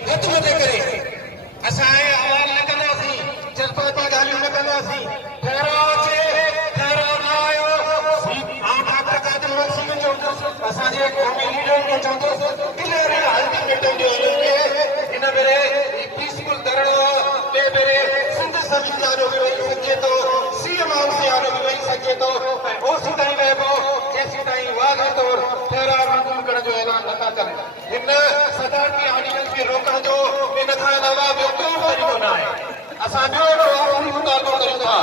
हथ मथे करे असां आवाज़ न कंदासीं, जज़्बाती ॻाल्हियूं न कंदासीं। ठहराव अचे, ठहराव न आयो, आउं डॉक्टर कादिर वसीम चवंदुसि, असांजे क़ौमी लीडरनि खे चवंदुसि, क्लियर अल्टीमेटम ॾियो हिनखे। हिन भेरे पीसफुल धरणो, ॿिए भेरे सिंध समिति वारो बि वेही सघे थो, सीएम हाउस वारो बि वेही सघे थो, ऐं ओसी ताईं विहिबो जेसीं ताईं वाज़े तौर ठहराव मंज़ूर करण जो ऐलान नथा कनि। हिन सदारती ऑर्डिनेंस खे रोकण जो इन खां अलावा ॿियो को तरीक़ो न आहे। असां ॿियो आख़िरी मुतालबो कयूं था,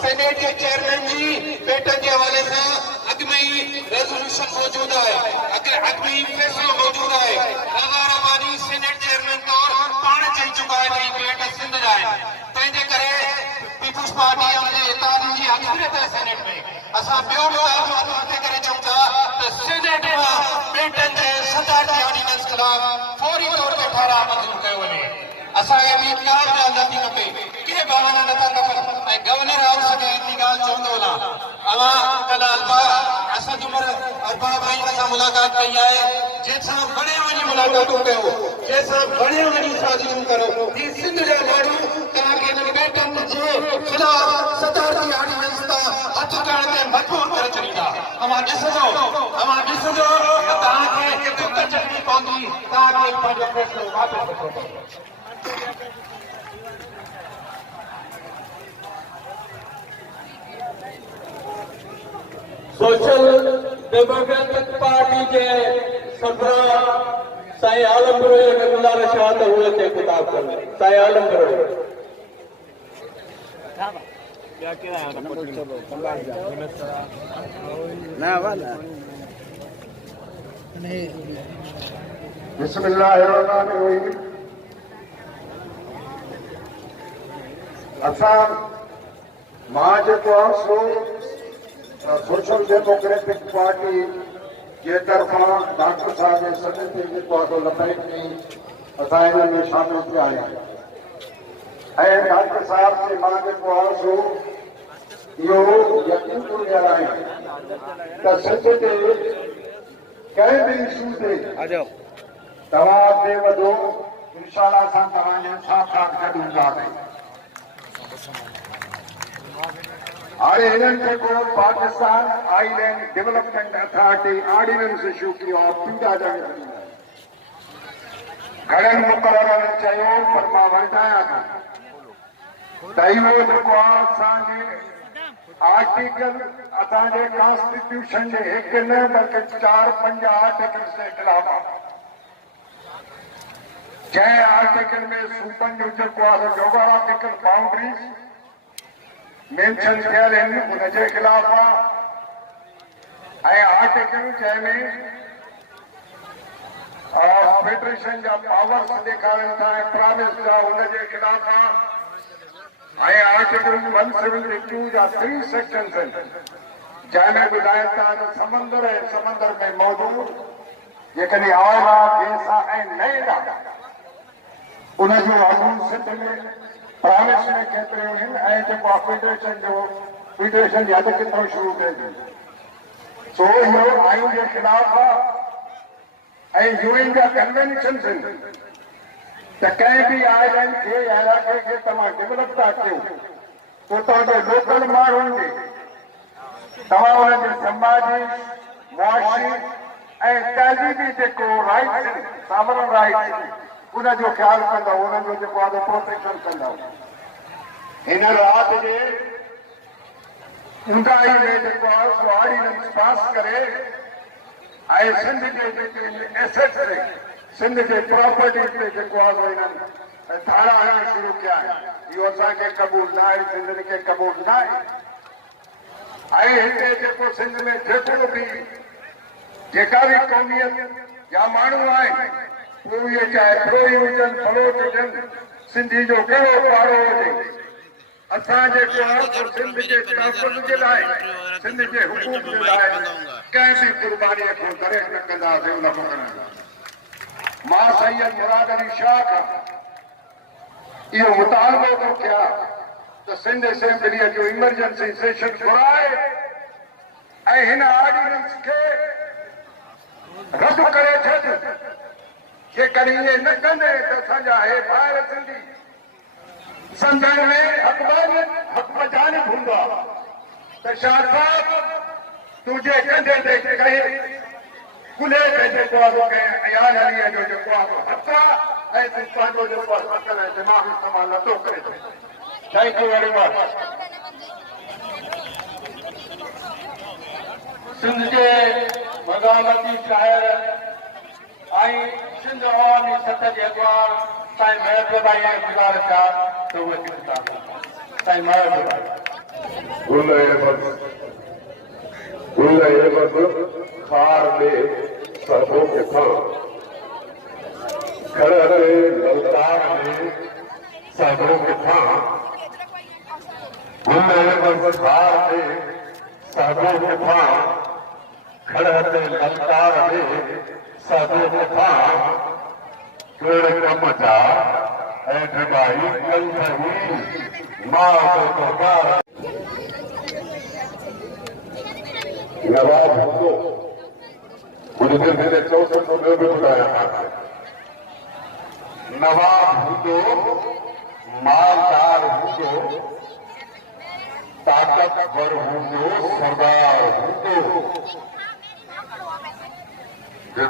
सेनेट जे चेयरमैन जी पेटनि जे हवाले सां अॻु में ई रेज़ोल्यूशन मौजूदु आहे, अॻु में ई फ़ैसिलो मौजूदु आहे। रज़ा रवानी सेनेट चेयरमैन तौर पाण चई चुका आहे त पेट सिंध जा आहिनि। तंहिंजे करे पीपुल्स पार्टी जे इताद जी अक्सरियत आहे सेनेट में। असां ॿियो मुतालबो मथे करे चऊं था त सेनेट मां पेटनि जे सदारती ऑर्डिनेंस ख़िलाफ़ फौरी तौर ते ठहराव मंज़ूर कयो वञे। असांखे बि का बि ॻाल्हि नथी खपे, के बहाना नथा खपनि। ऐं गवर्नर हाउस खे हिन ॻाल्हि चवंदो वञा, अवां कल्ह असद उमर अरबा भाई सां मुलाक़ात कई आहे, जंहिंसां बणे वञी मुलाक़ातूं कयो, जंहिंसां बणे वञी साज़िशूं करो। ही सिंध जा माण्हू तव्हांखे हिननि पेटनि जे ख़िलाफ़ सदारती ऑर्डिनेंस तां हथ करण ते मजबूर करे छॾींदा। अवां ॾिसजो त तव्हांखे दुख चढ़णी पवंदी, तव्हांखे पंहिंजो फ़ैसिलो वापसि वठणो पवंदो। सोशल डेमोक्रेटिक पार्टी के सरबराह साईं आलम बरोए खे गुज़ारिश आहे त उहे खे ख़िताब कनि। साईं आलम बरोए। बिस्मिल्लाहिर्रहमानिर्रहीम। असां मां जेको आहे सो सोशल डेमोक्रेटिक पार्टी जे तरफ़ां डॉक्टर साहब जे सॾ ते जेको आहे लपेट में असां हिन में शामिल थिया आहियूं। ऐं डॉक्टर साहब खे मां जेको आहे सो इहो यकीन थो ॾियारायां त सिंध ते कंहिं बि इशू ते तव्हां अॻिते वधो, इनशाला असां तव्हांजे साथ साथ गॾु हूंदासीं। हाणे हिननि जेको Pakistan island development authority ordinance issue कयो आहे, पीड़ा ॼण घणनि मुक़ररनि चयो, पर मां वधायां थो त इहो जेको आहे असांजे आर्टिकल असांजे कॉन्स्टिट्यूशन जे हिकु न बल्कि 4-5 आर्टिकल्स जे ख़िलाफ़ आहे। जंहिं आर्टिकल में सूबनि जो जेको आहे जोग्राफिकल बाउंड्रीज़ मेंशन थियल आहिनि उनजे ख़िलाफ़ आहे, ऐं आर्टिकल जंहिंमें फेडरेशन जा पावर्स ॾेखारनि था ऐं प्रामिस जा उनजे ख़िलाफ़ आहे। ऐं आर्टिकल 172 जा 3 सेक्शन्स आहिनि जंहिंमें ॿुधाइनि था त समंदर ऐं समंदर में मौजूदु जेकॾहिं आला गैस ऐं नएरा उनजो अमूल सिंध में प्रामिस में केतिरियूं आहिनि, ऐं जेको आहे फेडरेशन जी हद किथां शुरू थिए थी। सो इहो आइन जे ख़िलाफ़ आहे। ऐं यूएन जा कन्वेंशन्स आहिनि त कंहिं बि आइलैंड खे या इलाइक़े खे तव्हां डेवलप था कयो, पोइ तव्हांजे लोकल माण्हुनि खे तव्हां उन्हनि जे समाजी, मुआशी ऐं तहज़ीबी जेको राइट्स आहिनि, सावरन राइट्स, उनजो ख़्यालु कंदव, उन्हनि जो जेको आहे प्रोटेक्शन कंदव। हिन राति जे ऊंदाई में जेको आहे सो ऑर्डिनेंस पास करे ऐं सिंध जे जेके एसेट्स आहिनि, सिंध जे प्रॉपर्टी ते जेको आहे सो हिननि धारा हणणु शुरू कया आहिनि। इहो असांखे क़बूल न आहे, सिंध खे क़बूल न आहे। ऐं हिते जेको सिंध में जेको बि जेका बि क़ौमियत या माण्हू आहिनि, पोइ इहे चाहे प्रोई हुजनि, फलोट हुजनि, सिंधी जो कहिड़ो पाड़ो हुजे, असां जेको आहे सिंध जे तहफ़ुज़ जे लाइ, सिंध जे हुकूक जे लाइ कंहिं बि क़ुर्बानीअ खां दरेक न कंदासीं। उन मौक़े मां सैयद मुराद अली शाह खां इहो मुतालबो थो कयां त सिंध असेंबलीअ जो इमरजेंसी सेशन घुराए ऐं हिन ऑर्डिनेंस खे रद्द करे छॾ। जेकर इहे न कंदे त असांजा हे ॿाहिरि सिंधी सम्झण में हक़ बजानिब हूंदा त शाह साहब तुंहिंजे कंधे ते कहे कुले ते जेको आहे कंहिं अयाल अलीअ जो जेको आहे हक़ आहे ऐं तूं पंहिंजो जेको आहे अकल ऐं दिमाग़ी इस्तेमालु नथो करे thank you very much Sindh के मज़ामती शायर ऐं सिंध अवामी सतह जे अॻुवान साईं महबूबाई ऐं गुज़ारिश आहे त उहे किताब साईं महबूबाई खार में सबो किथां खड़े ललकार में सबो किथां खार में सबो किथां खड़े ललकार में सबो किथां कहिड़े कम जा ऐं भाई कई हुई मां नवाब हूंदो मुझे दिल में 64 में भी बुलाया नवाब हूंदो मालदार हूंदो ताकतवर हूंदो सरदार हूंदो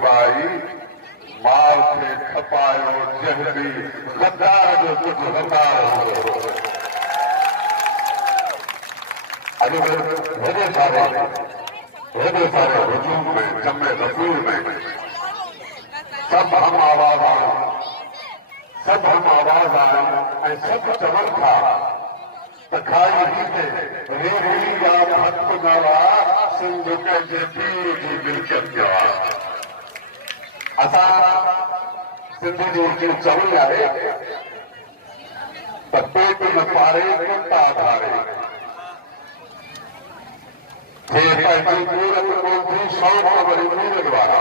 भाई माल खे खपायो जहरी गद्दार जो कुझु गद्दार हूंदो हेॾे सारे हुजूम में जमे रसूल में सब हम आवाज आहियूं ऐं सभु चवनि था त खाई रीते रेड़ी या भक्त नाला सिंध पंहिंजे पीर जी मिल्कियत जो आहे असां सिंध जी हिकिड़ी चवणी आहे त पेट न पारे कुटा धारे पंहिंजी मूरत कोन थी शौक़ वरी मूरत वारा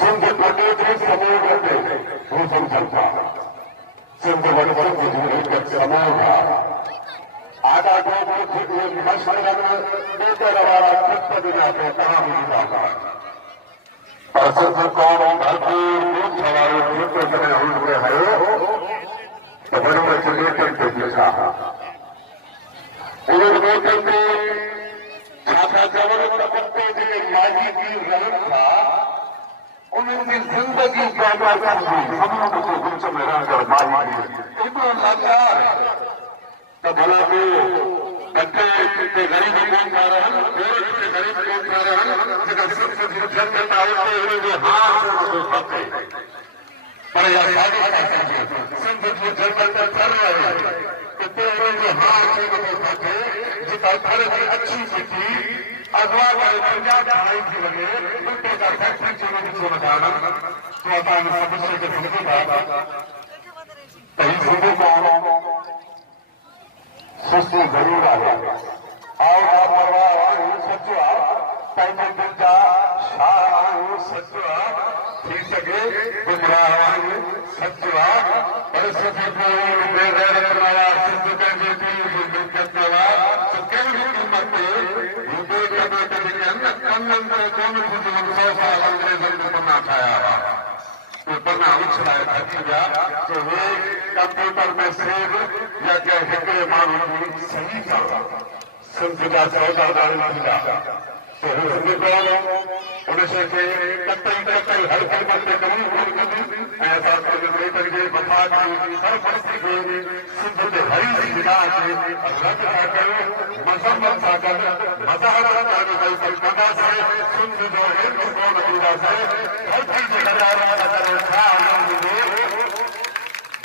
सिंध कटे थी समूह ते हू सम्झनि था सिंध वरी सिंध जी हिकु समूह आहे आॾा मशरन ॾेकर वारा खत ॾिना पियो तव्हां ॿुधी था पर सिंध कौम भरपूर ॻोठ वारो जेको कॾहिं हुन में हयो त वरी अची ॾेकनि ते बीठा उन्हनि ॻोठनि ते छा था चवनि त कुते जेके माही थी रहनि था उन्हनि जी ज़िंदगी पैदा कंदी सभिनी खे विच में रहंदड़ माही एतिरो लाचार त भला कटे ते ग़रीब कोन था रहनि गोरख ते ग़रीब कोन था रहनि जेका सिर्फ़ जन्नत आहे उते उन्हनि जो हाथ नथो खपे पर इहा साॻी था सम्झे सिंध जी जन्नत थर आहे उते उन्हनि जो हाथ नथो खपे जेका थर जी अछी चिठी अगवा करे पंजाब ठाही थी वञे उते का फैक्ट्री छो नथो वधाइनि तो असां सभु शइ खे सम्झूं था त ही सिंध कौम सुस्ती ज़रूर आहे आओ परवाह आहियूं सचो आहे पंहिंजे दिलि जा शाह आहियूं सचो आहे थी सघे गुमराह आहियूं सचो आहे पर सिंधी बेग़ैरत वारा सिंध पंहिंजे पीर जी मिल्कियत वारा त कहिड़ी क़ीमत ते हिंदू जेके आहिनि न कननि ते कोन थींदियूं 100 साल अंग्रेज़नि जा पना ठाहिया हुआ उहे पना उछलाए थकी विया त उहे कंप्यूटर में सेव या कंहिं हिकिड़े माण्हू जी सही सां सिंध जा सौदागर थींदा त हू सिंध कौम उन शइ खे कतई हर क़ीमत ते क़बूल कोन कंदी ऐं असां पंहिंजे ॿेटनि खे मफ़ाद जी सरपरस्ती खे सिंध ते हरी जी बिना खे रद्द था कयूं मज़म्मत सां गॾु मज़ाहरत सां कंदासीं सिंध जो हिंद कोन ॾींदासीं धरती जे गॾारो करे छा हूंदो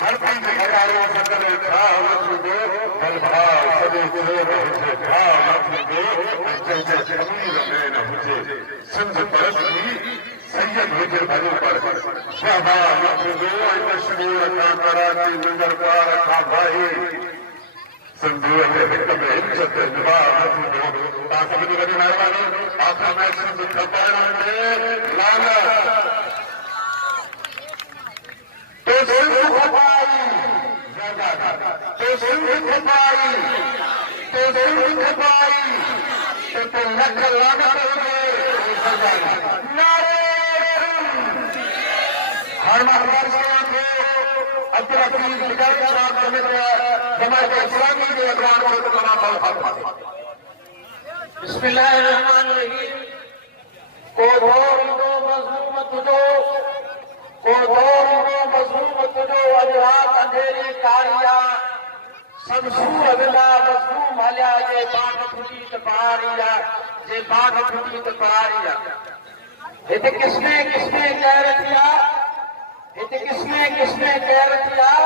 धरती जे गॾारो करे छा हूंदो भल भाउ सॼे ज़ोर हुजे भाउ न थींदो जंहिंजे ज़मीन में न हुजे सिंध परस्ती सैयद हुजे भलो पर शाहबाज़ न थींदो ऐं कश्मीर खां कराची नंगरबार खां भाई सिंधीअ खे हिक में इज़त निभाउ न थींदो तव्हां सभिनी वॾी महिरबानी आख़िर में सिंध खपाइण में लानत तो सिंध खपाई तो सिंध खपाई तो सिंध खपाई तो लख लानत हुजे हर गुजारिश कयां थो अब्दुल हफीज़ बिगाड़ी साहब जमायत इस्लामी के अॻियां बिस्मिल्लाहिर्रहमानिर्रहीम। को दौर ईंदो मज़लूम तुंहिंजो, को दौर ईंदो मज़लूम तुंहिंजो, अॼु राति अंधेरी कारी आहे, सभु सूर विला मज़लूम हलिया, जे बाग फुटी त बहारी आहे, जे बाग फुटी त बहारी आहे। हिते किस्मे किस्मे कहर थी आहे, हिते किस्मे किस्मे कहर थी आहे,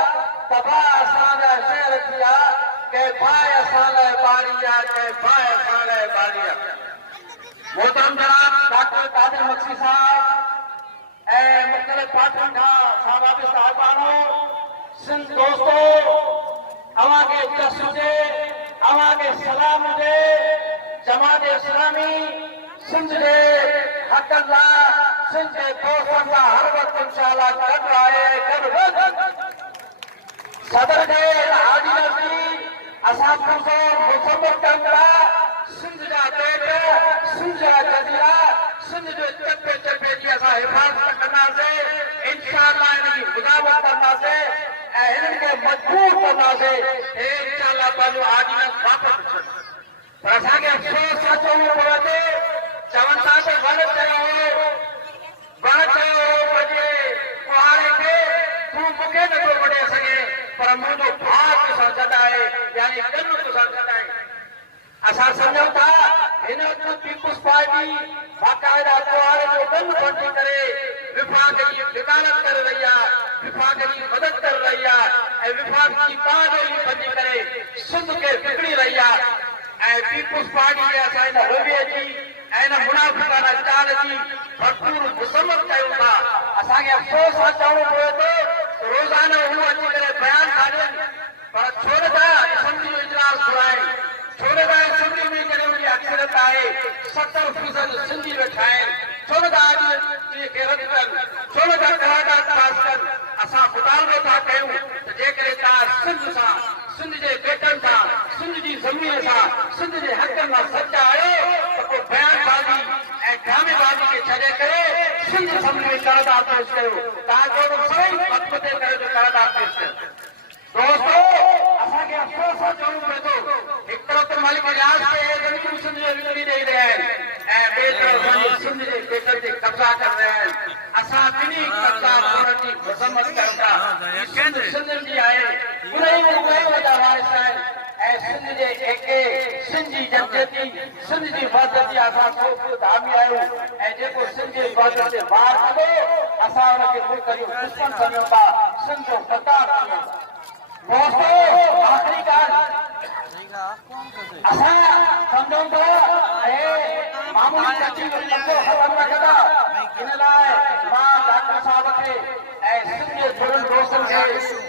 तबाह असांजा शहर थी आहे, कंहिं बाहि असां लाइ बारी आहे, कंहिं बाहि असां लाइ बारी आहे। मोहतरम जनाब डॉक्टर कादिर मक्सी साहब ऐं मुख़्तलिफ़ पार्टियुनि खां सावाबिक़ साहिबानो, सिंध दोस्तो, अव्हां खे जस हुजे, अव्हां खे सलाम हुजे। जमात इस्लामी सिंध जे हक़नि लाइ, सिंध जे दोस्तनि सां हर वक़्तु इंशाअल्लाह गॾु आहे, गॾु सदर जे हाजी नज़ीर असां मुसम्मत कनि था। सिंध जा पेट, सिंध जा जज़ीरा, सिंध जो चपे चपे जी असां हिफ़ाज़त कंदासीं, इंशाअल्लाह हिनजी मुदावत कंदासीं ऐं हिननि खे मजबूर कंदासीं। इंशाअल्लाह पंहिंजो आजीनस वापसि वठनि। पर असांखे अफ़सोस छा चवणो थो अचे, चवनि था त वण चयो पंहिंजे कुहारे खे तूं मूंखे नथो वढे सघे, पर मुंहिंजो भाउ तोसां गॾु आहे, यानी कन तोसां गॾु आहे। असां सम्झूं था हिन वक़्तु पीपुल्स पार्टी बाक़ाइदा कुहारे जो कन वठी करे विफ़ाक़ जी हिदायत करे रही आहे, विफ़ाक़ जी मदद करे रही आहे ऐं विफ़ाक़ जी बाहि बची करे सिंध खे बिगड़ी रही आहे। ऐं पीपुल्स पार्टी खे असां हिन रवैये जी ऐं हिन मुनाफ़िक़ाना चाल जी भरपूर मुसम्मत कयूं था। असांखे अफ़सोस सां चवणो पियो थो रोज़ाना हू अची करे बयान था ॾियनि, पर छो नथा असेंबली जो इजलास घुराइनि, छो नथा असेंबली में जॾहिं उनजी अक्सरियत आहे 70% सिंधी वेठा आहिनि, छो नथा अॼु खे रद्द कनि, छो नथा करारदाद पास कनि। असां मुतालबो था कयूं त जेकॾहिं तव्हां सिंध सां, सिंध जे बेटनि सां, सिंध जी ज़मीन सां, सिंध जे हक़नि सां सचा आहियो त पोइ बयानबाज़ी ऐं ड्रामेबाज़ी खे छॾे करे सिंध असेंबली में करारदाद पेश कयो। तव्हांजो सही वक़्त ते करे जो करारदाद पेश कयो। दोस्तो, असांखे अफ़सोस सां चवणो पए थो, हिकु तरफ़ त मलिक रियाज़ खे ज़मीनूं सिंध में विकिणी ॾेई रहिया आहिनि ऐं ॿिए तरफ़ सिंध जे बेटनि ते कब्ज़ा करे रहिया आहिनि। असां ॿिन्ही कब्ज़ा करण जी मज़म्मत कयूं था। सिंध सिंधियुनि जी आहे, उहे वॾा वारिस आहिनि ऐं सिंध जे एके, सिंध जी जमशेदी, सिंध जी वहदत जी असां धामी आहियूं ऐं जेको सिंध जी वहदत ते वार कंदो असां हुनखे मुल्क जो दुश्मन सम्झूं था, सिंध जो गद्दार सम्झूं था। दोस्तो, आख़िरी ॻाल्हि असां सम्झूं था मामूली ख़तम न कंदा। इन लाइ मां डॉक्टर साहिब खे ऐं सिंध जे जुड़ियल दोस्तनि खे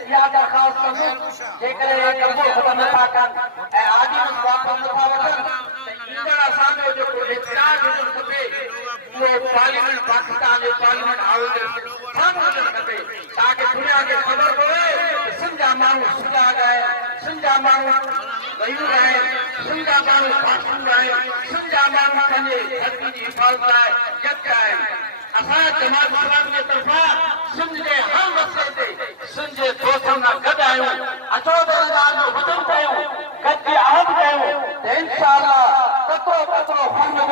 इहा दरख़्वास्त कंदुमि, जेकॾहिं कब्ज़ो ख़तम नथा कनि ऐं आजीनस वापसि नथा वठनि त ईंदड़ असांजो जेको इतिहाद हुजणु खपे उहो पार्लियामेंट, पाकिस्तान जो पार्लियामेंट हाउस साम्हूं हुजणु खपे, ताकी दुनिया खे ख़बर पवे त सिंध जा माण्हू सुजाॻ आहिनि, सिंध जा माण्हू गयूर आहिनि, सिंध जा माण्हू पासूर आहिनि, सिंध जा माण्हू पंहिंजे धरती जी हिफ़ाज़त लाइ यक आहिनि। असां जमात इस्लामी जे तरफ़ां सिंध जे हर मसइले ते सिंध जे दोस्तनि सां गॾु आहियूं। अचो त जो वचन कयूं, गॾिजी आहद कयूं त इंशाअल्लाह कतिरो कतिरो खून जो,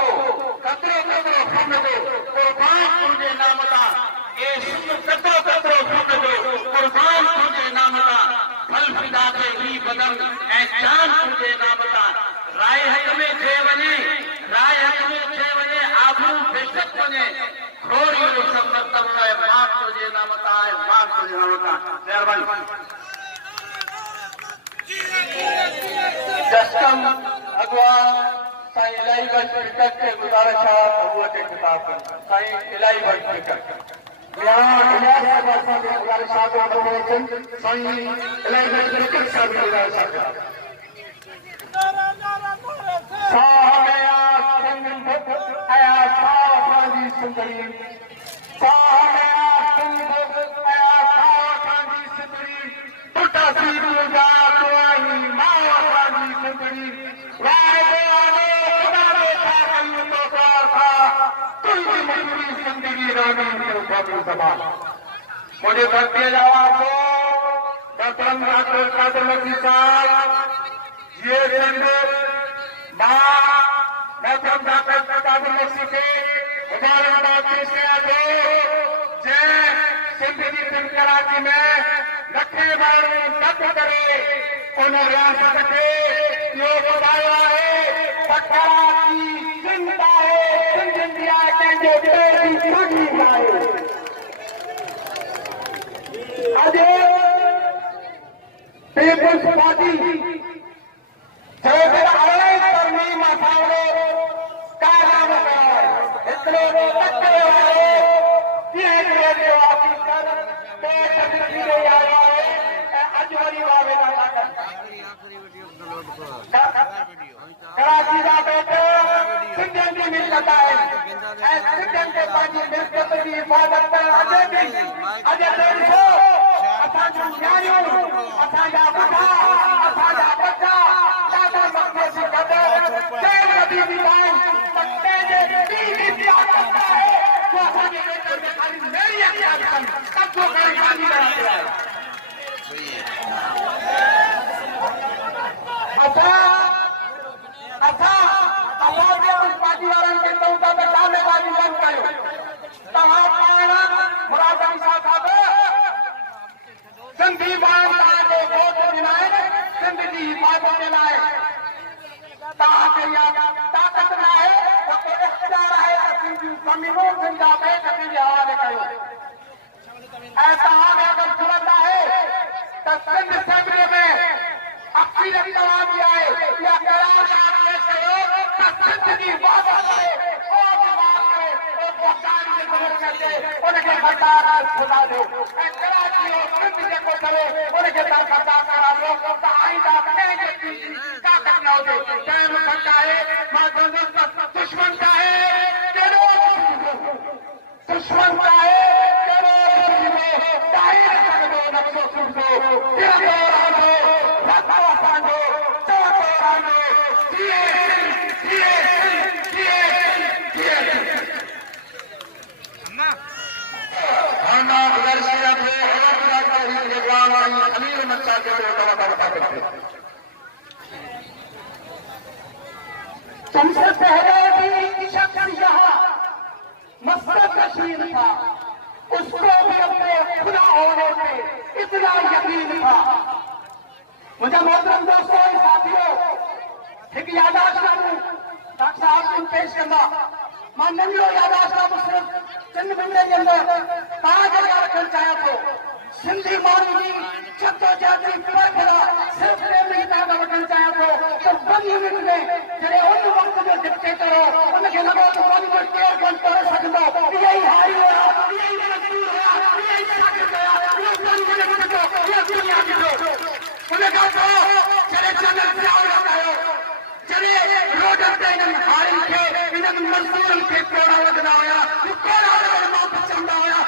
कतिरो कतिरो खून जो क़ुर्बान तुंहिंजे नाम तां, ए सिंध कतिरो कतिरो खून जो क़ुर्बान तुंहिंजे नाम तां, फल फिदा ते ही बदन ऐं जान तुंहिंजे नाम तां। राय हक़ में थिए वञे, राय हक़ में थिए वञे, आबरू बेशक वञे, खोरी जो सब मतलब है मां तुझे नाम तां है, मां तुझे नाम तां। मेहरबानी। जस्कम अगवान साईं इलाही बख्श टिकट के गुजारिश है हुआ के किताब कर साईं इलाही बख्श टिकट यहाँ इलियास साहब के गुजारिश है तो साईं इलाही बख्श टिकट साहब की गुजारिश है। मुझे धरती जवाब डॉक्टर डॉक्टर कादर नकवी साहब ये मोहतरम डॉक्टर कादर नकवी से मुबारकबाद पेश किया जो जय सिंध जी सिंध कराची में लखे माण्हू गॾु करे उन रियासत खे इहो ॿुधायो आहे त कराची सिंध आहे सिंध इंडिया आहे कंहिंजो ॿिए जी साॻी आहे अॼु पीपुल्स पार्टी जो अड़े तरमीम असांजो कारनाम कयो आहे हिकिड़ो टकरे वारो कीअं जो ऑफिसर थी रही आयो आहे ऐं अॼु वरी वावे था कराची जा बेटा सिंधियुनि जी मिल्कत आहे ऐं सिंधियुनि खे पंहिंजी मिल्कत जी हिफ़ाज़त करणु अॼु ॾिसो असांजूं न्याणियूं असांजा ॿुढा असांजा बच्चा ॾाढा मसइले सां गॾु केरु नदी बि आहिनि त पंहिंजे पीउ जी त्याग कंदा आहे जो असांजे पेट में ख़ाली मेरी त्याग कनि कब्ज़ो करे गांधी रहंदो आहे असां पीपुल्स पार्टी वारनि खे चऊं था त डामेबाज़ी बंदि कयो तव्हां पाण मुराद साहब सिंधी माण्हू तव्हांजो वोट ॾिना आहिनि सिंध जी हिफ़ाज़त जे लाइ तव्हांखे इहा ताक़त न आहे इख़्तियार आहे असीं ज़मीनूं सिंध जा पेट जे हवाले कयो ऐं तव्हांखे अगरि ज़रूरत आहे त सिंध असेंबली में अक्सीरत तव्हांजी आहे इहा करारदाद पेश कयो त सिंध जी हिफ़ाज़त करे उनखे बर्दाश्त खुदा दो ऐं कराची जो सिंध जेको करे उनखे तव्हां बर्दाश्त करायो त आईंदा कंहिंजे पीउ जी ताक़त न हुजे कंहिं वक़्तु आहे मां चवंदुसि त दुश्मन चाहे कहिड़ो दुश्मन चाहे कहिड़ो ॾाही न सघंदो नक्शो सुठो फिरंदो रहंदो रखो असांजो चवंदो रहंदो खाना गुज़ारिश कयां थो अमीर नक्शा के तुमसे पहले भी शख्स यहाँ मसला कश्मीर था उसको भी अपने खुदा होने पे इतना यकीन था मुझे मोहतरम दोस्तों साथियों एक यादाश्त डॉक्टर साहब तुम पेश करना मां नंढो यादाश्त सिर्फ चंद मिंटे के अंदर तव्हांखे रखणु चाहियां थो सिंधी माण्हू जी जद्दोजहद जी परखड़ा सिर्फ टे मिनट तव्हां वठणु चाहियां थो त 1 मिनट में जॾहिं उन वक़्त जो डिक्टेटर हो उनखे लॻो त बॉलीवुड केरु कोन करे सघंदो इहे ई हारी हुआ इहे ई मजबूर हुआ इहे ई साबित कया इहो बॉलीवुड ॾिठो इहो दुनिया ॾिठो उन खां पोइ जॾहिं जनरल ज़ियाउर कयो जॾहिं रोडनि ते इन्हनि हारियुनि खे इन्हनि मज़दूरनि खे कोड़ा लॻंदा हुया कोड़ा लॻण मां बचंदा हुया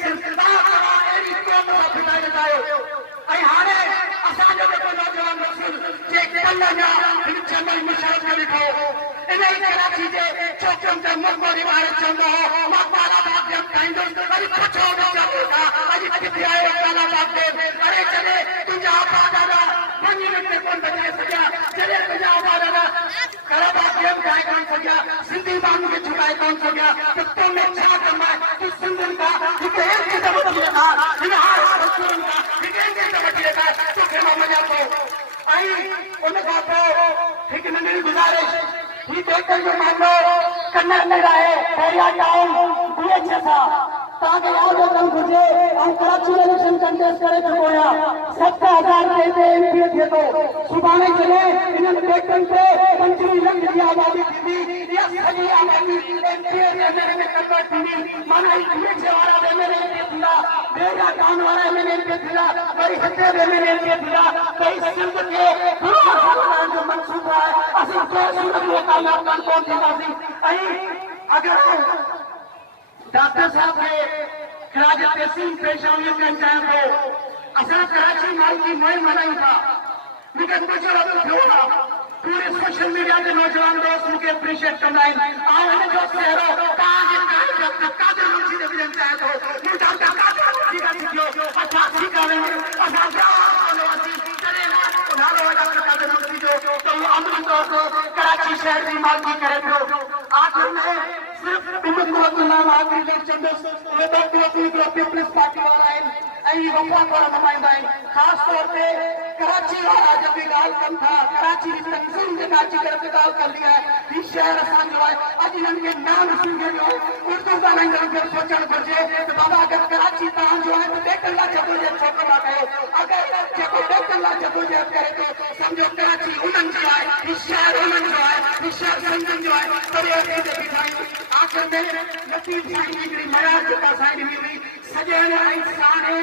अहिड़ी क़ौम सां फिटाईंदा आहियो ऐं हाणे असांजो जेको नौजवान जे कल्ह अञा जनरल मुशर्रफ खे ॾिठो इन ई कराची जे चौकनि ते मुख़्तलिफ़ वारे चवंदो हो मां कालाबाग जब खाईंदुसि अॼु पुछो बि चवंदो था अॼु किथे आयो कालाबाग ते अरे जॾहिं तुंहिंजा अबा दादा 5 मिनट में कोन बचाए सघिया जॾहिं तुंहिंजा अबा दादा कालाबाग गेम ठाहे कोन सघिया सिंधी माण्हुनि खे छुटाए कोन सघिया त तूं छा कमाए तूं सिंधियुनि खां हिकु हिकु त वठी रखा हिन हार मज़दूरनि खां हिकु हिकु त वठी रखा तोखे मां मञा थो ऐं उन खां पोइ हिकु नंढड़ी गुज़ारिश ही देखकर जो मामलो कन्नड़ में रहे बैरिया टाउन BHS तव्हांखे यादि रखणु घुरिजे ऐं कराची इलेक्शन कंटेस्ट करे चुको आहियां 70,000 ते MP थिए थो सुभाणे जॾहिं इन्हनि बेटनि ते 25 लख जी आबादी थींदी इहा सॼी आबादी MP MLA में कन्वर्ट थींदी माना BHS वारा MLA थींदा बैरिया टाउन वारा MLA थींदा वरी हिते MLA थींदा भई सिंध खे जो मंसूबो आहे असीं कंहिं सूरत में कामयाब कोन थींदासीं ऐं अगरि डॉक्टर साहब के खराज तहसीन पेशानी करण चाहियां थो असां कराची माल की मुहिम हलायूं था मूंखे कुझु वक़्तु थियो आहे पूरे सोशल मीडिया के नौजवान दोस्त मूंखे अप्रिशिएट कंदा आहिनि ऐं हिन जो चहिरो तव्हांजे शहर की मांगी करे पियो। आखिर में सिर्फ नाम आखिरी इलेक्शन पीपल्स पार्टी वाला आहिनि ऐं वफ़ाक़ वारा नुमाइंदा आहिनि। ख़ासि तौर ते कराची वारा जब भी ॻाल्हि कनि था, कराची जी तंज़ीम जेका अची करे ॻाल्हि कंदी आहे, हीउ शहर असांजो आहे। अॼु हिननि खे नाम सिंधियुनि जो उर्दू ॻाल्हाईंदड़नि खे सोचणु घुरिजे त बाबा अगरि कराची तव्हांजो आहे त ॿिए लाइ जदोजहद छो कंदा कयो। अगरि जेको ॿिए लाइ जदोजहद करे थो सम्झो कराची उन्हनि जो आहे, हीउ शहर उन्हनि जो आहे, हीउ शहर सिंधियुनि जो आहे। तॾहिं ठाहियूं आख़िर में लतीफ़ साईं जी हिकिड़ी मयाद जेका साईं ॾिनी हुई सॼण ऐं साणे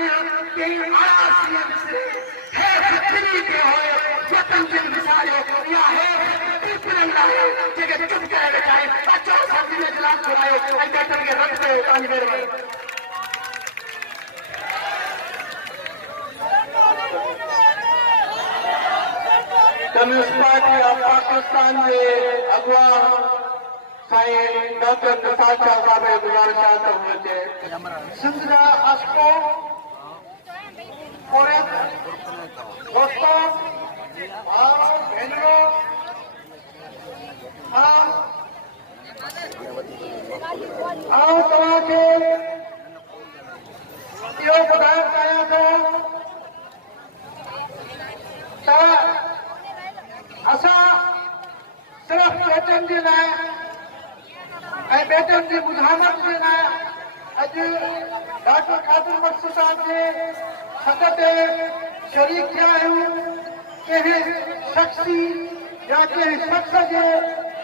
कंहिं आसिया विसरे हेठि किरी पियो हुयो वतन खे विसारियो या हेठि पीपलनि लाइ जेके चुप करे वेठा आहिनि अचो सभिनी में इजलास घुरायो ऐं बैठक खे रद्द कयो। तव्हांजी महिरबानी। कम्युनिस्ट पार्टी ऑफ पाकिस्तान के अगवा साईं डॉक्टर निसार शाह साहब खे गुज़ारिश आहे त उहे अचे। सिंध जा अशको दोस्तों भाउ भेनरूं तव्हांखे इहो ॿुधाइणु चाहियां थो त असां सिर्फ़ बेटनि जे लाइ ऐं बेटनि जी मुज़ाहमत जे लाइ अॼु डॉक्टर कादिर मकसूद साहब जे सद ते शरीक थिया आहियूं। कंहिं शख़्सी या कंहिं शख़्स जे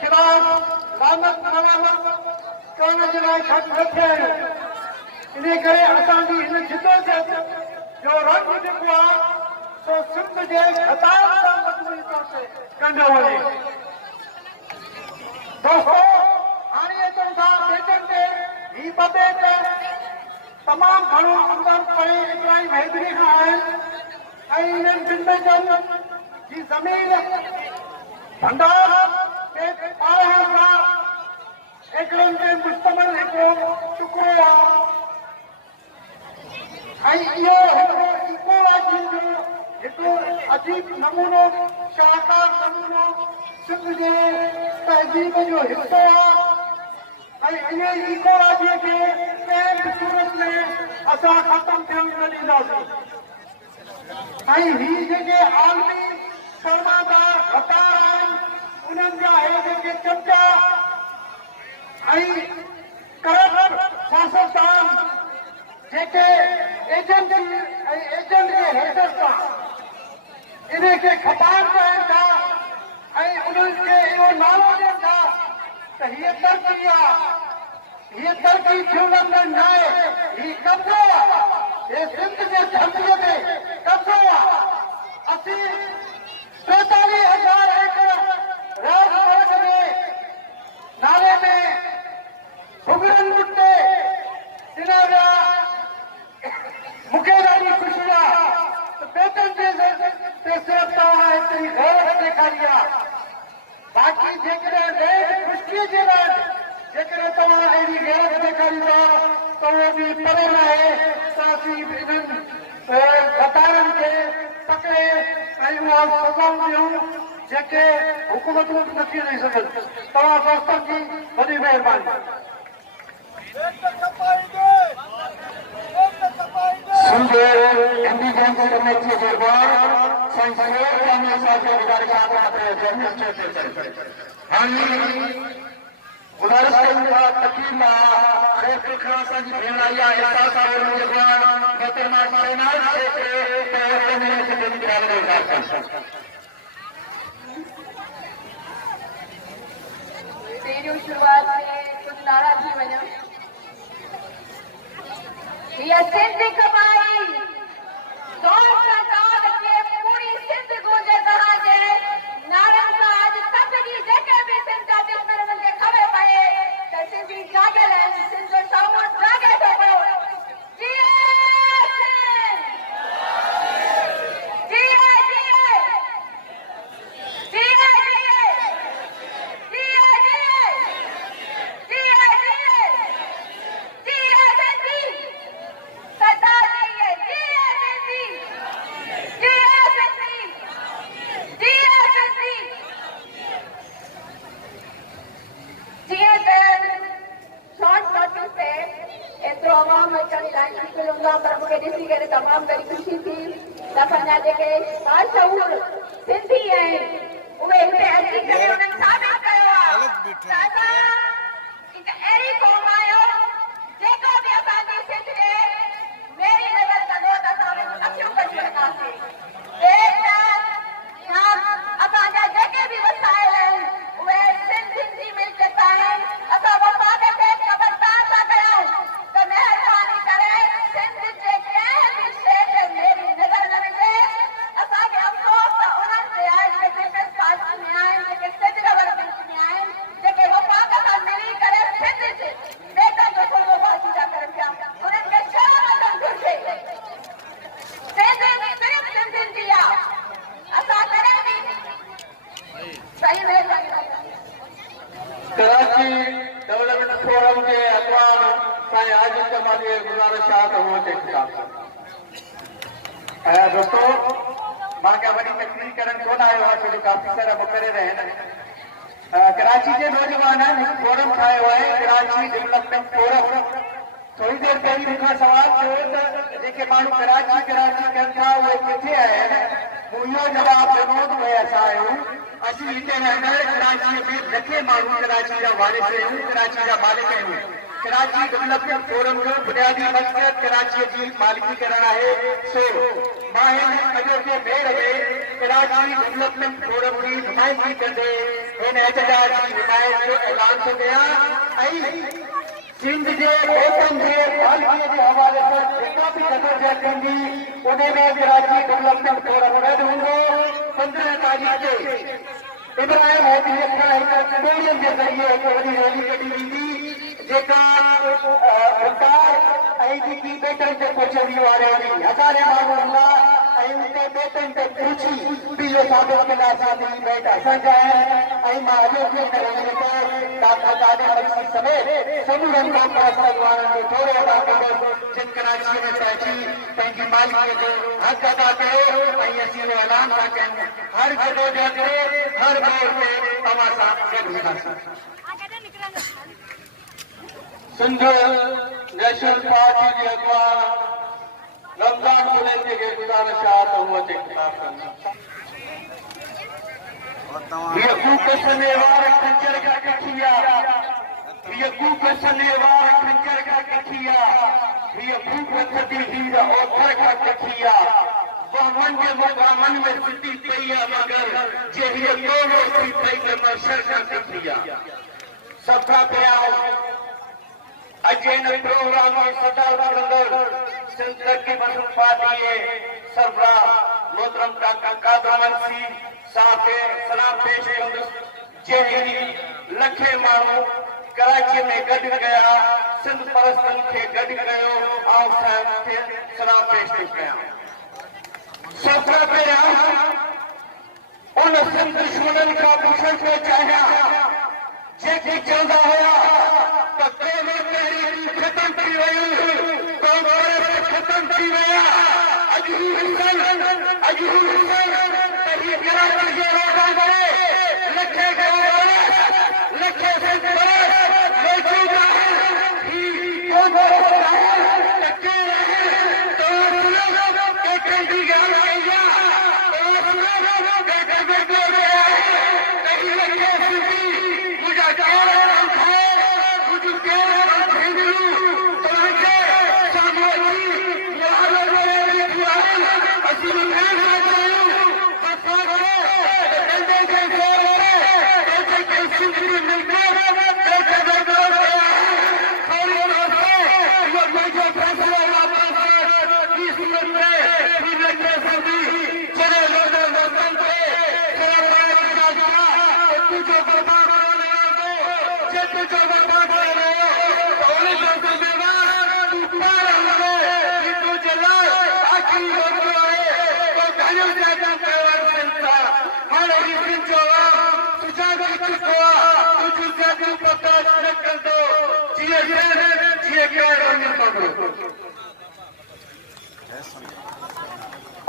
ख़िलाफ़ लानत नवामत करण जे लाइ खट न थिया आहियूं। इन करे असांजी हिन जिदोजहद जो रंग जेको आहे सो सिंध जे ख़ताब सां मजबूरी तौर ते कंदो वञे। दोस्तो हाणे अचनि था बेटनि ते ही ॿ बेट तमामु घणो अंदर परे इब्राहिम हैदरी खां आहिनि ऐं इन्हनि ॿिनि जी ज़मीन भंडार ते 12,000 एकड़नि ते मुश्तमिल हिकिड़ो टुकड़ो आहे ऐं इहो हिकिड़ो इकोलॉजी जो हिकिड़ो अजीब नमूनो शाहकार नमूनो सिंध जे तहज़ीब जो हिसो आहे ऐं इन इकोलॉजीअ खे कंहिं बि सूरत में असां ख़तमु थियण न ॾींदासीं। ऐं ही जेके आलमी सरमादार हकार आहिनि उन्हनि जा हे जेके चमचा ऐं करप्ट सियासतदान जेके एजेंट जे हैसियत सां इन खे खपाइण चाहिनि था ऐं उन्हनि खे इहो नालो ॾियनि था त हीअ तरक़ी आहे, हीअ तरक़ी थियण न आहे, हीउ कब्ज़ो आहे, हे सिंध जे धरतीअ ते कब्ज़ो आहे। असीं 43,000 एकड़ रोड में नाले में भुगड़नि मुटे ॾिना विया। मूंखे ॾाढी ख़ुशी आहे त बेटनि जे ते सिर्फ़ु तव्हां हिकिड़ी गौरव ॾेखारी आहे। बाक़ी जेकॾहिं रेड खुशकीअ जे लाइ जेकॾहिं तव्हां अहिड़ी गौरव ॾेखारी था त उहो बि परे न आहे त असीं इन्हनि गदारनि खे पकड़े ऐं उहा सज़ाऊं ॾियूं जेके हुकूमतूं नथी ॾेई सघनि। तव्हां दोस्तनि जी वॾी महिरबानी। सिंध इंडिजिनस कमेटी के बाद संसद में साथी गुजारिश गुजारिश करूंगा तकीम खैर खां असांजी भेण आई आहे एहसास आहे मुंहिंजे पाण मोहतरमा साइनाज पहिरियों शुरूआत में कुछ नारा थी वञा। ये सिंध कमाई दौर सरकार के पूरी सिंध गूंजे तरह के नारन का आज तक की जेके भी सिंध का दुश्मन मुझे खबर पड़े तो सिंधी जागे रहन सिंध साउंड जागे तो पड़ो जिए जिए जिए जिए जिए जिए जिए जिए जिए जिए सरदार जी मिलूंगा पर मूंखे ॾिसी करे तमामु घणी ख़ुशी थी त असांजा जेके बाशऊर सिंधी आहिनि उहे हिते अची करे उन्हनि साबित कयो आहे त असां हिकु अहिड़ी क़ौम आहियो जेको बि असांजी सिंध खे मेरी नज़र कंदो त असां उनजूं अखियूं कढी वठंदासीं असांजा जेके बि वसाइल आहिनि उहे सिंधियुनि जी मिल्कियत आहिनि असां वफ़ाक़ खे ख़बरदार था कयूं त महिरबानी करे सिंध जे कंहिं बि शइ खे मेरी नज़र न विझे असांखे अफ़सोस त उन्हनि ते आहे जेके पीपल्स पार्टी में आहिनि जेके सिंध गवर्नमेंट में आहिनि जेके वफ़ाक़ सां मिली करे सिंध जे बेटनि जो थोरो बाज़ी था कनि पिया उन्हनि खे शर्म अचणु घुरिजे सिंध सिर्फ़ु सिंधियुनि जी आहे असां कॾहिं बि सही महिरबानी कराची डेवलपमेंट फोरम के अगवान साईं आजिज़ जमाली गुज़ारिश आहे त उहो ते ख़िताब कनि। दोस्तों मां क्या वॾी तकलीफ़ करण कोन आयो आहे छो जो काफ़ी सारा मुक़रर आहिनि कराची जे नौजवाननि हिकु फोरम ठाहियो आहे कराची डेवलपमेंट फोरम थोड़ी देर पहिरीं मूंखां सवाल थियो त जेके माण्हू कराची कनि था उहे किथे आहिनि मूं इहो जवाबु ॾिनो त उहे असां आहियूं असीं हिते रहंदड़ कराचीअ में लखे माण्हू कराची जा वारिस आहियूं कराची जा मालिक आहियूं कराची डेवलपमेंट फोरम जो बुनियादी मक़सद कराचीअ जी मालिकी करणु आहे सो मां हिन अॼु जे भेड़ में कराची डेवलपमेंट फोरम जी नुमाइंदगी कंदे हिन एहतजाज जी हिमायत जो ऐलान थो कयां ऐं सिंध जे वोटनि जे मालिकीअ जे हवाले सां जेका बि जदोजहद थींदी उन में कराची डेवलपमेंट फोरम गॾु हूंदो 15 तारीख़ ते इब्राहिम मोदी खां हिकु स्टेडियम जे ज़रिए हिकु वॾी रैली कढी वेंदी जेका सरकार ऐं जेकी बेटनि ते पहुचंदी वारे वारी हज़ारे माण्हू हूंदा ऐं उते बेटनि ते पहुची बि इहो साबित कंदासीं त बेट असांजा आहिनि ऐं मां अॼु बि डॉक्टर कादिर मक्सी समेत समूरनि कांग्रेस अॻवाननि जो थोरो अदा कंदुसि जिन कराचीअ में पहुची पंहिंजी मालिकीअ जो हक़ अदा कयो ऐं असीं इहो ऐलान था कयूं हर जदोजहद ते हर दौर ते तव्हां सां गॾु हूंदासीं। सिंध नेशनल पार्टी जे अॻवान रमज़ान बुलंदी खे गुज़ारिश आहे त उहो ते ख़िताब कनि। हीअ कूक सने वार खंजर खां कठी आहे हीअ कूक सने वार खंजर खां कठी आहे हीअ कूक थदी हीर ओथर खां कठी आहे मन जे मुक़ामनि में सिटी पई आहे मगर जे हीअ कोलो थी पई त मशर खां कठी आहे सफ़ा पिया अॼु हिन प्रोग्राम में सदार कंदड़ सिंध तरक़ी पसंद पार्टी जे सरबराह मोहतरम डॉक्टर कादिर मक्सी साहब खे सलाम पेश कंदुसि जंहिं लखे माण्हू कराची में गॾु कया सिंध परस्तनि खे गॾु कयो आउं साहिब खे सलाम पेश थो कयां। सफ़ा पहिरियां उन सिंध दुश्मननि खां पुछणु थो चाहियां जेके चवंदा हुआ त कोविड पहिरीं ख़तम थी वई कांग्रेस ख़तम थी विया अॼु हू कराची जे रोडनि ते लखे लखे सिंध मौजूद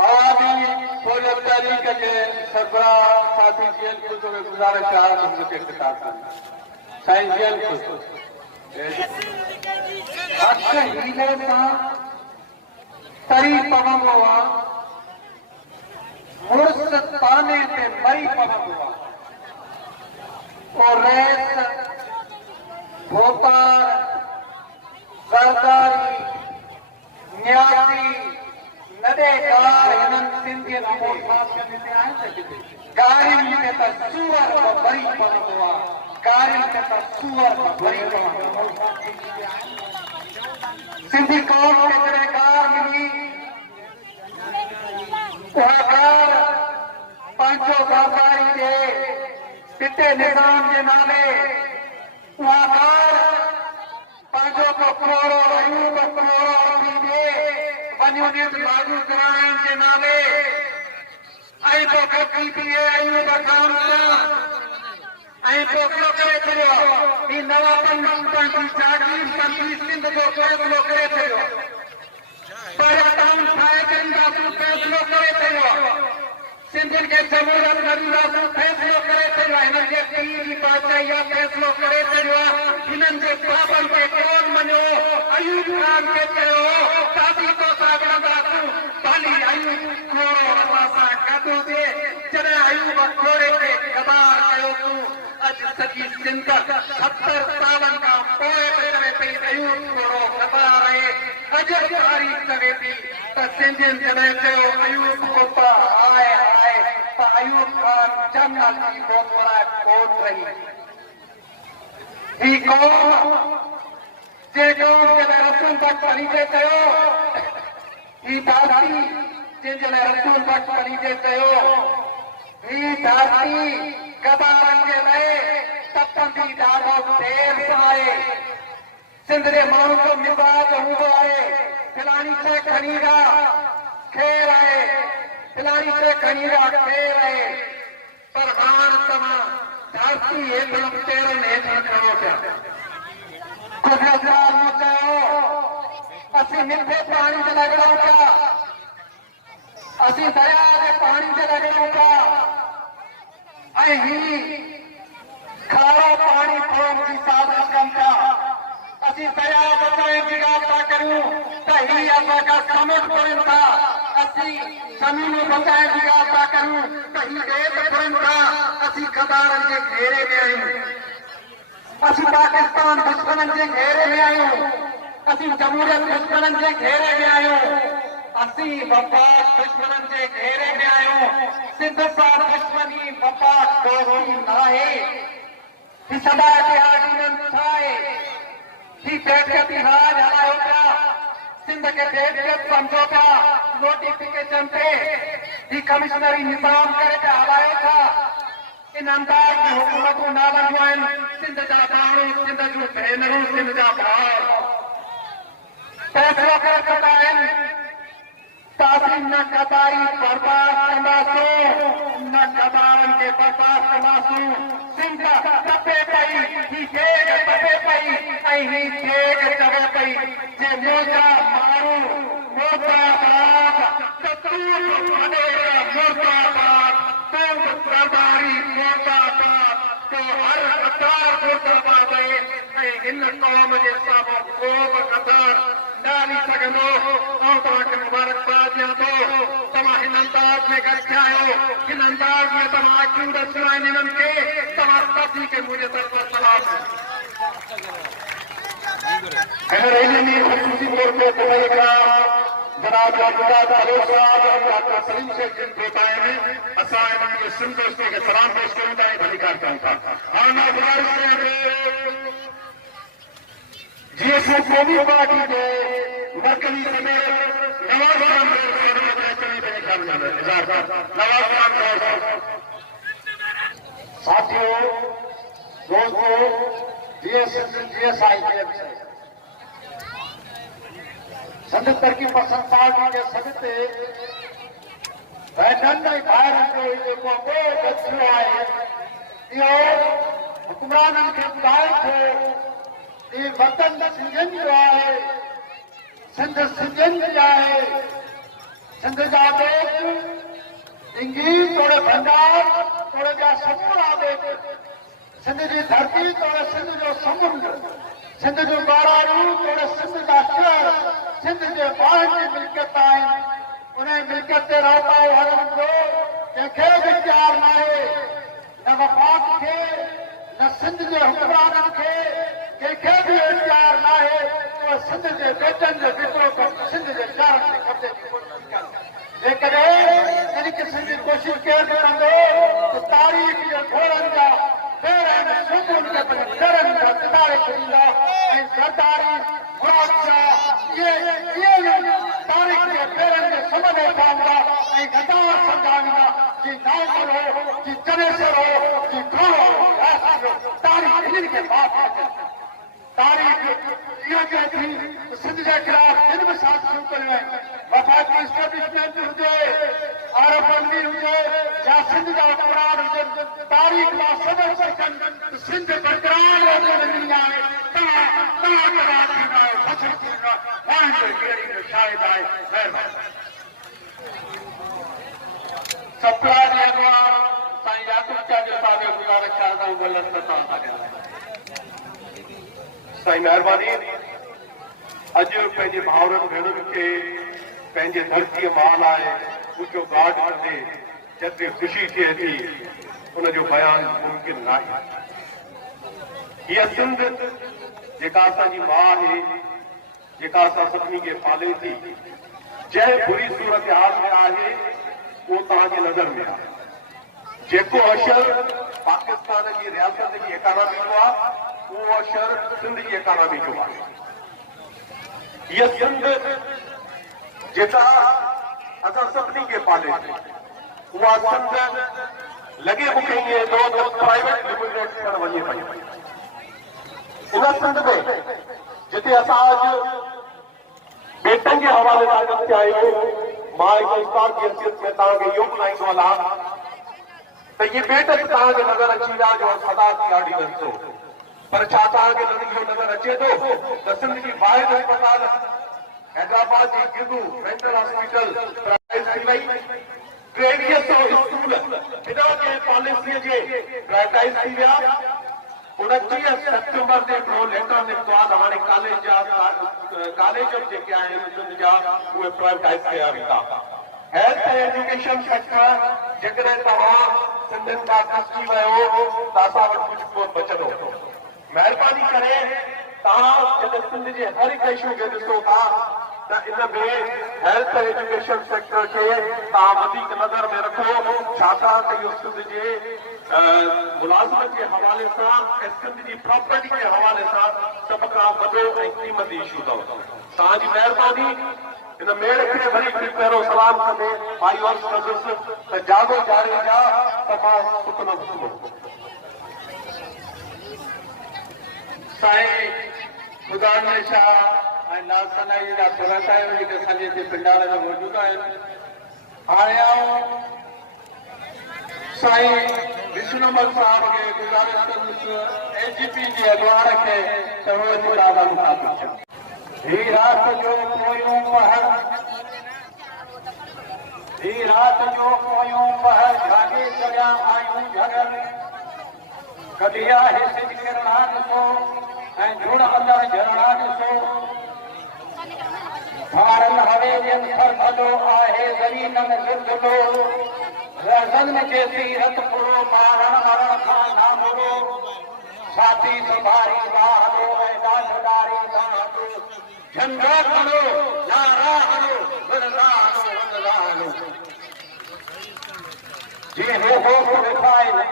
आवामी फौज तहरीक के सरबराह साथी जेल को गुज़ारिश आहे त मूंखे ख़िताब कनि। साईं जेल को हक़ हीले सां तरी पवंदो आहे, मुड़ुस ताने ते मरी पवंदो आहे। और रेस भोतार सरदारी न्यासी नदे गार हिननि सिंधियुनि गारियुनि ते त सूअर भरी पवंदो आहे, गारियुनि ते त सूअर भरी पवंदो आहे। सिंधी कौम खे जॾहिं गार मिली, उहा गार पंहिंजो सरदारी जे चिटे निज़ाम जे नाले, उहा गार पंहिंजो करोड़ो अयूब करोड़ो वञूं लागू कराइण जे नाले ऐं पोइ खपी पिए अयूब खान ऐं पोइ ॿियो करे छॾियो ही नवापन पंहिंजी जागीर पंहिंजी सिंध जो फ़ैसिलो करे छॾियो। पर टाउन ठाहे छॾींदासीं, फ़ैसिलो करे छॾियो। सिंधियुनि खे जमूरत न ॾींदासीं, फ़ैसिलो करे छॾियो। हिननि जे पीर जी बादशाही आहे, फ़ैसिलो करे छॾियो। हिननि जे बाबनि खे कोन मञियो, अयूब खान खे चयो शादी तो सागरंदासीं, भली अयूब घोड़ो असां सां गॾु हुजे। जॾहिं अयूब घोड़े खे गदार कयो तूं, अॼु सॼी सिंध 70 सालनि खां पोइ चवे पई अयूब घोड़ो गदार आहे। अॼु तारीख़ चवे थी त सिंधियुनि जॾहिं चयो अयूब पुट हाय हाय, त अयूब खान जनरल जी मोकलाए कोन रही। ही कौम जे कौम जॾहिं रसूल बख़्श अली खे चयो, ही धरती जंहिंजे लाइ रसूल बख़्श अली खे चयो, ही धरती गदारनि जे लाइ तपंदी ॾाढो देर सां आहे। सिंध जे माण्हू जो मिज़ाज हूंदो आहे, फलाणी शइ खणी ईंदा ख़ैर आहे, फलाणी शइ खणी ईंदा ख़ैर आहे। पर हाणे तव्हां धरती हेठि पेरनि हेठि खणो पिया। कुझु साल मूं चयो असीं मिठे पाणी ते लॻूं पिया, असीं दरिया जे पाणी ते लॻूं पिया ऐं ही खारो पाणी पियण जी साज़िश कनि पिया। असीं दरिया बचाइण जी ॻाल्हि था करियूं त ही असांखां समुंड घुरनि था। असीं ज़मीनूं बचाइण जी ॻाल्हि था करियूं त ही रेत घुरनि था। असीं गदारनि जे घेरे में आहियूं, असीं पाकिस्तान दुश्मननि जे घेरे में आहियूं, असीं जमहूरियत दुश्मननि जे घेरे में आहियूं, असीं वफ़ाक़ दुश्मननि जे घेरे में आहियूं। सिंध सां दुश्मनी वफ़ाक़ दोस्ती न आहे। ही सदा इतिहादी छा आहे? ही दहशती राज हलायो पिया, सिंध खे दहशत सम्झो पिया। नोटिफिकेशन ते ही कमिश्नरी निज़ाम करे पिया हलायो था। इन अंदाज़ में हुकूमतूं नालंदियूं आहिनि, सिंध जा माण्हू, सिंध जूं भेनरूं, सिंध जा भाउ फ़ैसिलो करे चुका आहिनि त असीं न गदारी बर्बाद कंदासीं, न गदारनि खे बर्बाद कंदासीं। सिंध तपे पई, ही देग तपे पई ऐं ही देग चवे पई जे मुंहिंजा माण्हू मुर्दाबाद, त तूं मुर्दाबाद, तूं सरदारी मुर्दाबाद, तो हर गदार मुर्दाबाद आहे ऐं हिन क़ौम जे साम्हूं को बि गदार न हली सघंदो। ऐं तव्हांखे मुबारकबाद ॾियां थो, तव्हां हिन अंदाज़ में गॾु थिया आहियो, हिन अंदाज़ में तव्हां अखियूं ॾसियूं आहिनि हिननि खे। तव्हां सभी खे मुंहिंजे तरफ़ां सलाम। हिन रैली में ख़ुशूसी तौर ते दुबई खां जनाब अब्दुल्लाह तालो साहब और डॉक्टर सलीम शेख जिन बेटा में असां हिननि खे सिंध दोस्ती खे सलाम पेश करूं था ऐं अधिकार कयूं था। हाणे मां गुज़ारिश कयां थो जीअं असां क़ौमी पार्टी जे मरकज़ी सदर नवाज़ साथियों, दोस्तों, सिंध तरक़ी पसंद पार्टी जे सॾ ते बैठनि ऐं ॿाहिरि जो जेको गठियो आहे, इहो हुक्मराननि खे ॿुधाए थो ही वतन सिंधियुनि जो आहे, सिंध सिंधियुनि जी आहे। सिंध जा देश इंगीर तोड़े भंडार तोड़े जा समूर आदे, सिंध जी धरती तोड़े सिंध जो समुंड, सिंध जो बारारू थोड़ा सिंध का शहर सिंध के ॿारनि जी मिल्कियत आहिनि उन मिल्कियत ते राता हलनि जो कंहिंखे बि इख्तियार न आहे न वफ़ाक़ खे न सिंध जे हुक्मराननि खे कंहिंखे बि इख्तियार न आहे त सिंध जे बेटनि जो जेतिरो कमु सिंध जे शहरनि ते कब्ज़े जी कोशिशि कनि जेकॾहिं इन क़िस्म जी कोशिशि केरु बि कंदो त तारीख़ जे घोड़नि जा पेरनि सूबुनि खे पंहिंजे पेरनि जा सितारे छॾींदा ऐं सरदारी मुराद शाह इहे तारीख़ जे पेरनि जे सबब वेठा हूंदा ऐं गद्दार सम्झाईंदा कि नागुल हो कि जनेसर हो कि घोड़ो हो तारीख़ इन्हनि खे माफ़ कजे तारीख़ इहो चए थी सिंध जे ख़िलाफ़ जिन बि साज़िशूं कयूं आहिनि वफ़ाक़ी इस्टेब्लिशमेंट हुजे अरब अमरी हुजे या सिंध जा हुक्मरान हुजनि तारीख़ मां सबक़ सिखनि सिंध बरक़रार रहंदी आहे तव्हां तबाह थींदा आहियो फसल थींदा माण्हुनि जे कहिड़ी जो शायदि आहे महिरबानी सप्लाई जे अॻुवां साईं याकूब शाह जो साहिब गुज़ारिश कंदा आहियूं ॻोल्हनि त तव्हां सां साईं महिरबानी अॼु पंहिंजे भाउरनि भेणुनि खे पंहिंजे धरतीअ माल आहे ऊचो गार्ड कंदे जेतिरी ख़ुशी थिए थी उनजो बयानु मुमकिन न आहे हीअ सिंध जेका असांजी माउ आहे जेका असां सभिनी खे पाले थी जंहिं बुरी सूरत हाल में आहे उहो तव्हांजे नज़र में आहे जेको अशर पाकिस्तान जी रियासत जी इकानमी जो आहे उहो अशर सिंध जी इकानमी जो आहे हीअ सिंध जेका असां सभिनी खे पाले थी उहा सिंध लॻे मूंखे ईअं थो प्राइवेट लिमिटेड थियण वञे पई इन सिंध में जिते असां अॼु बेटनि जे हवाले सां अॻु थिया आहियूं मां हिकु उस्ताद जी हैसियत में तव्हांखे इहो ॿुधाईंदो हलां त इहे बेट तव्हांखे नज़र अची विया जो सदा थी ॾाढी रस्तो पर छा तव्हांखे इहो नज़र अचे थो त सिंध जी वाहिद अस्पताल हैदराबाद जी गिदू मेंटल हॉस्पिटल प्राइवेट थी वई 2300 स्कूल हिन जे पॉलिसीअ जे प्राइवेटाइज़ थी विया 29 सेप्टेम्बर ते हिकिड़ो लेटर निकितो आहे हाणे कॉलेज जेके आहिनि सिंध जा उहे प्राइवेटाइज़ कया वेंदा हेल्थ एजुकेशन सेक्टर जेकॾहिं तव्हां सिंधियुनि खां खसी वियो त असां वटि कुझु बचंदो महिरबानी करे तव्हां जॾहिं सिंध जे हर हिकु इशू खे ॾिसो था त इन में हेल्थ एजुकेशन सेक्टर खे तव्हां वधीक नज़र में रखो छाकाणि त इहो सिंध जे मुलाज़िमत जे हवाले सां ऐं सिंध जी प्रॉपर्टी जे हवाले सां सभ खां वॾो ऐं क़ीमती इशू अथव तव्हांजी महिरबानी इन मेड़ खे वरी पहिरियों सलाम कंदे मां इहो अर्ज़ु कंदुसि त जागो जारी जा त मां सुखनो हुकुमो साईं ख़ुदा शाह ऐं लालसनाई जा तुरंत आहिनि जेके असांजे हिते पिंडार में मौजूदु आहिनि हाणे आऊं साईं विष्णुमल साहब खे गुज़ारिश कंदुसि एजीपी जे अॻवान खे त उहे मुरादा मुखातिब थियनि ही रात जो पोयूं पहर जागे चढ़िया आयूं झगन कढिया हिस किरणा ॾिसो ऐं जुड़ अंदरि झरणा ॾिसो भारन हवेलियन सर भलो आहे ज़मीनन ज़िंदलो रज़न जे सीरत पुरो मारण मरण खां ना मुड़ो छाती संभारी बाहरो ऐं ॾाढारी दाहरो झंडो खणो नारा हणो वरदा हणो जी हो वेठा आहिनि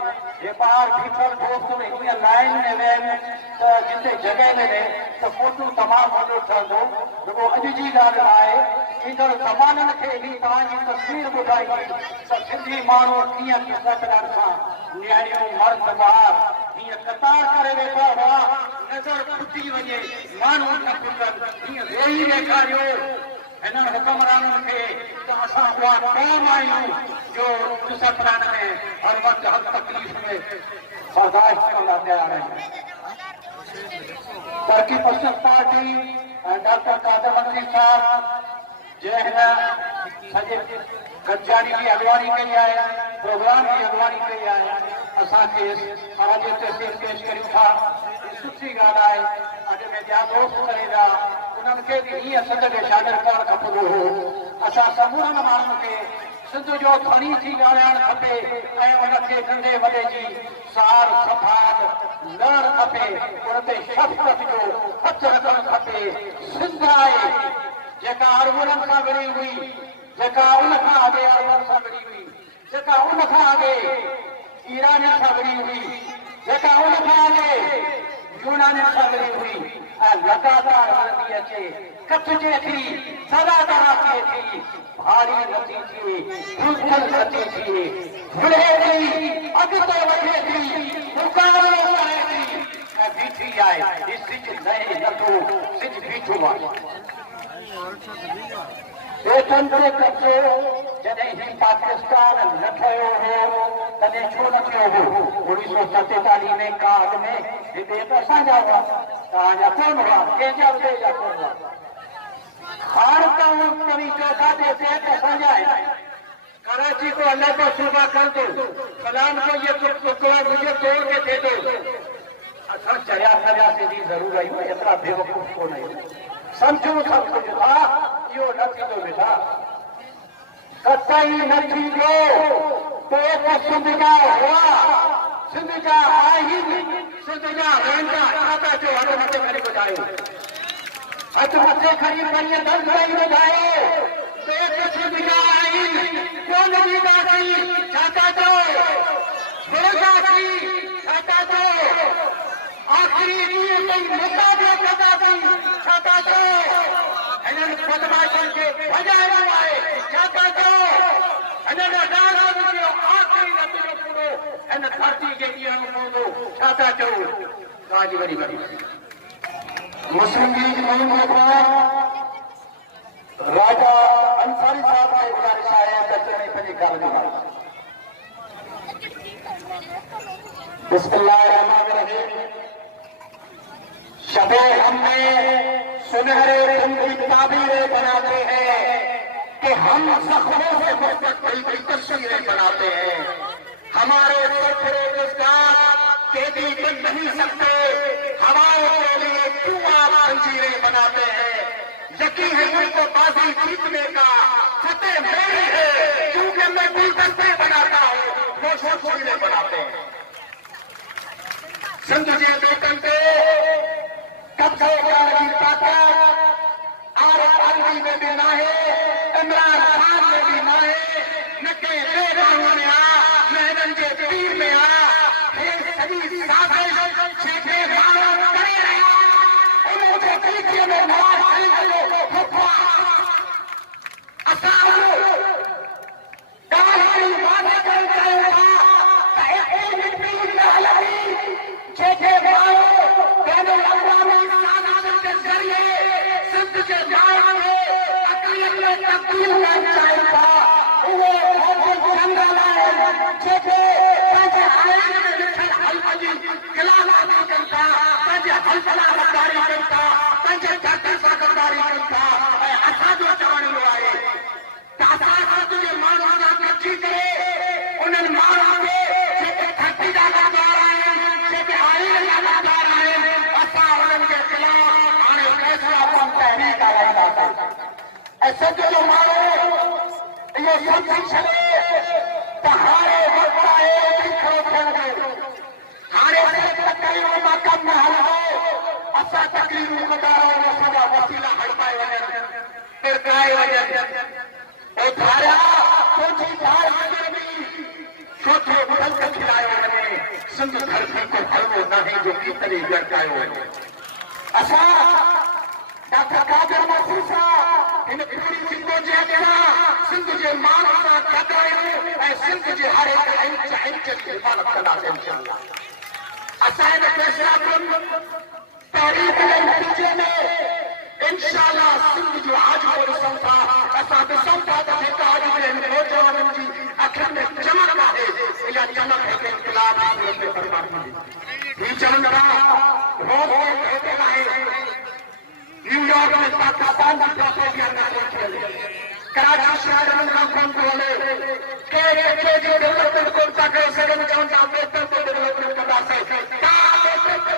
ये पार बीठल दोस्त में हीअं लाइन में वेहनि त जिते जॻह मिले त फोटू तमामु वॾो ठहंदो जेको अॼु जी ॻाल्हि आहे ईंदड़ ज़माननि खे ही तव्हांजी तस्वीर ॿुधाईंदी त सिंधी माण्हू कीअं कतरनि सां नियारियूं मर्द ॿार हीअं कतार करे वेठा हुआ नज़र फुटी वञे माण्हू न फुटनि हीअं वेही ॾेखारियो हिननि हुकमराननि खे त असां उहा क़ौम आहियूं जो ॾिसण में हर वक़्तु हर तकलीफ़ में बर्दाश्त करण लाइ तयारु आहियूं तरक़ी पसंद पार्टी ऐं डॉक्टर कादर मंत्री साहब जंहिं हिन सॼे गॾिजाणी जी अॻुवानी कई आहे प्रोग्राम जी अॻुवानी कई आहे असांखे तव्हांजे तस्वीर पेश करियूं था सुठी ॻाल्हि आहे गॾ में ॿिया दोस्त करे विया उन्हनि खे बि हीअं सिंध खे शागिर्द करणु खपंदो हो। असां समूरनि माण्हुनि खे सिंध जो खणी थी ॻाल्हाइणु खपे ऐं उनखे नंढे वॾे जी सार सफ़ात लहणु खपे, उन ते शफ़क़त जो हथु रखणु खपे। सिंध आहे जेका अरबुनि सां विड़ी हुई, जेका उन खां अॻे अरबनि सां विड़ी हुई, जेका उन खां अॻे ईरानी सां विड़ी हुई, जेका उन खां अॻे यूनानी सां विड़ी हुई ऐं लगातार हलंदी अचे, कटिजे थी, सदा तरह थिए थी, भारी नथी थिए, भूखल नथी थिए, विढ़े थी, अॻिते वधे थी, मुक़ाबिलो करे थी ऐं बीठी आहे। ही सिज लहे नथो, सिज बीठो आहे। देशनि ते कब्ज़ो जॾहिं ही पाकिस्तान न ठहियो हो तॾहिं छो न थियो हो? 1947 में काग में हिते त असांजा हुआ, तव्हांजा कोन हुआ, कंहिंजा ॿिए जा कोन हुआ। हाणे तव्हां कवी चौथा देश है तो असांजा आहे। कराची को अल्लाह को सूबा कर दो, फलान को ये टुकड़ा मुझे तोड़ के दे दो। असां चढ़िया फरियासीं जी ज़रूर आहियूं, एतिरा बेवकूफ़ कोन आहियूं। समझो सब कुछ था, इहो न थींदो बेटा, कतई न थींदो। तो सिंध जा हुआ, सिंध जा आहिन, सिंध जा रहंदा, छा जो हथ मथे खणी ॿुधायो, हथ मथे खणी पंहिंजे दर्द ताईं ॿुधायो। तो सिंध जा आहिन, कोन ॾींदासीं, छा था चओ, छुड़ंदासीं, छा था चओ, आख़िरी ॾींहं ताईं मुक़ाबिलो कंदासीं, छा था चओ, हिननि बदमाशनि खे भॼाइणो आहे, छा था चओ, हिननि अदालत जो आख़िरी नतीजो पूरो हिन धरती खे ॾियणो पवंदो, छा था चओ। तव्हांजी वॾी वॾी मुस्लिम लीग नून राजा अंसारी साहब खे गुज़ारिश आहे त चई पंहिंजी ॻाल्हि ॿुधायो। बिस्मिल्लाहिर्रहमानिर्रहीम। शबे हम में सुनहरे दिन की ताबीरें बनाते हैं कि हम जख्मों से मुस्तक़बिल की तस्वीरें बनाते हैं। हमारे सरसरे जज्बात कैदी बन नहीं सकते, हवाओं के लिए क्यों आप जंजीरें बनाते हैं। यकीन है मुझको बाजी जीतने का, फतेह मेरी है क्योंकि मैं गुलदस्ते बनाता हूँ, वो तस्वीरें बनाते हैं। सिंध जे बेटन ते कब्ज़ो करण जी ताकत आरिफ अलवी में भी ना है, इमरान खान में भी ना है, न के बेगाहों में आ, न हिननि जे पीर में आ। हे सॼी साज़िश जेके माण्हू करे रहिया उन्हनि जे पीछे में नवाज़ शरीफ़ जो हुक्म असां ॻाल्हि वादे करणु चाहियूं था त एतिरी मिटी न हलंदी जेके माण्हू बैनुल अक़वामी साज़िश जे ज़रिए सिंध जे माण्हुनि खे अक़लियत में तब्दील करणु चाहिनि था। उहे जनरल आहिनि जेके पंहिंजे आइन में लिखियल हल्फ़ जी ख़िलाफ़त कनि था, पंहिंजे हल्फ़ सां गद्दारी कनि था, पंहिंजे धरती सां गद्दारी कनि था। ऐं असांजो चवण इहो आहे त असां सिंध जे माण्हुनि सां गॾिजी करे उन्हनि माण्हुनि खे जेके धरती जा गद्दार आहिनि, जेके आइन जा गद्दार आहिनि, असां उन्हनि जे ख़िलाफ़ हाणे फ़ैसिला कनि तहरीक हलाईंदासीं। ऐं सिंध जो माण्हू इहो सम्झी छॾे त हाणे वक़्तु आहे तीखो थियण जो। हाणे सिर्फ़ तक़रीरूं मां कमु न हलंदो, असां तक़रीरूं कंदा रहूं, असांजा वसीला हड़पाए वञनि, तिरकाए वञनि। ओ धारिया तुंहिंजी धार में छोटे मुल्क खिलायो वञे, सिंध धरती को हलवो नाहे जो कीतरी गड़कायो वञे। असां डॉक्टर कादिर मसीह सां हिन पूरी जिंदो जे अॻियां सिंध जे माण्हुनि सां गॾु आहियूं ऐं सिंध जे हर हिकु इंच जी हिफ़ाज़त कंदासीं इंशाअल्लाह। असां हिन फ़ैसिला तारीख़ जे नतीजे में इंशाअल्लाह सिंध जो आज को ॾिसूं था। असां ॾिसूं था त जेका अॼु जे हिन नौजवाननि जी अखियुनि में चमक आहे, इहा चमक हिकु इन्क़लाब में बर्बादी थी। ही चवनि था रोम हिते आहे, न्यूयॉर्क में पाकिस्तान की प्रोपेगेंडा कोन कराची शहर में कोन थो हले, के जो डेवलपमेंट कोन था करे सघनि, चवनि था बेहतर तो डेवलपमेंट कंदासीं।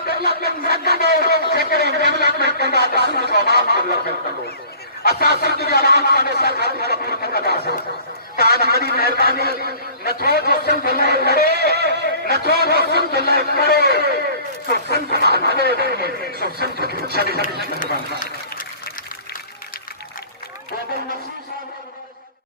डेवलपमेंट न कंदो जेकॾहिं असां सिंध जा आवाम हमेशा खातिर अपील कंदासीं तव्हांजी महिरबानी नथो जो सिंध लाइ लड़े नथो जो सिंध लाइ पढ़े सो सिंध मां हले सो सिंध खे छॾे